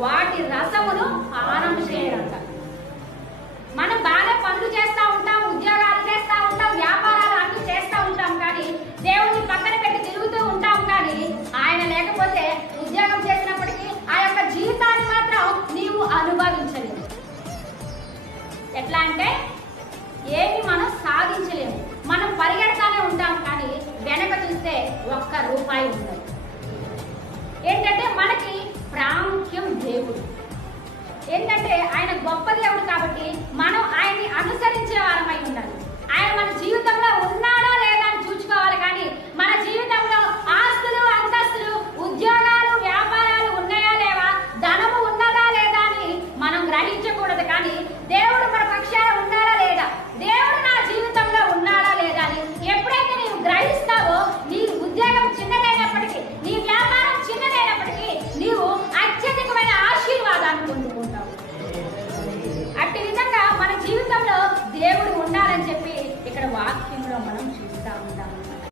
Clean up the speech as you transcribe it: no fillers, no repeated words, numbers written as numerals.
వాటి రసమును పానం చేయరంట. మనం బాగా పనులు చేస్తూ ఉంటాం, ఉద్యోగాలు చేస్తూ ఉంటాం, వ్యాపారాలు అన్ని చేస్తూ ఉంటాం, కానీ దేవుడిని పక్కన పెట్టి తిరుగుతూ ఉంటాం. కానీ ఆయన లేకపోతే ఉద్యోగం చేసినప్పటికీ ఆ యొక్క జీవితాన్ని మాత్రం నీవు అనుభవించలేవు. ఎట్లా అంటే ఏమి మనం సాధించలేము. మనం పరిగెడతానే ఉంటాం, కానీ వెనక చూస్తే ఒక్క రూపాయి ఉండదు. ఏంటంటే మనకి ప్రాముఖ్యం దేవుడు. ఏంటంటే ఆయన గొప్ప దేవుడు కాబట్టి మనం ఆయన్ని అనుసరించిన వారమై ఉండాలి. ఆయన మన జీవితంలో ఉన్నాడా లేదా అని చూసుకోవాలి. కానీ మన జీవితంలో ఆస్తులు, అంతస్తులు, ఉద్యోగాలు, వ్యాపారాలు ఉన్నాయా లేవా, ధనము ఉన్నదా లేదా అని మనం గ్రహించకూడదు. కానీ దేవుడు మన పక్షాన ఉన్నాడా లేదా, దేవుడు నా జీవితంలో ఉన్నాడా లేదా అని ఎప్పుడైతే నీవు గ్రహిస్తావో, నీ ఉద్యోగం చిన్నదైనప్పటికీ, నీ వ్యాపారం చిన్నదైనప్పటికీ నీవు అత్యధికమైన ఆశీర్వాదాన్ని పొందుకుంటావు. అట్టి విధంగా మన జీవితంలో దేవుడు ఉండాలని చెప్పి ఇక్కడ వాక్యంలో మనం చూస్తూ ఉంటాము.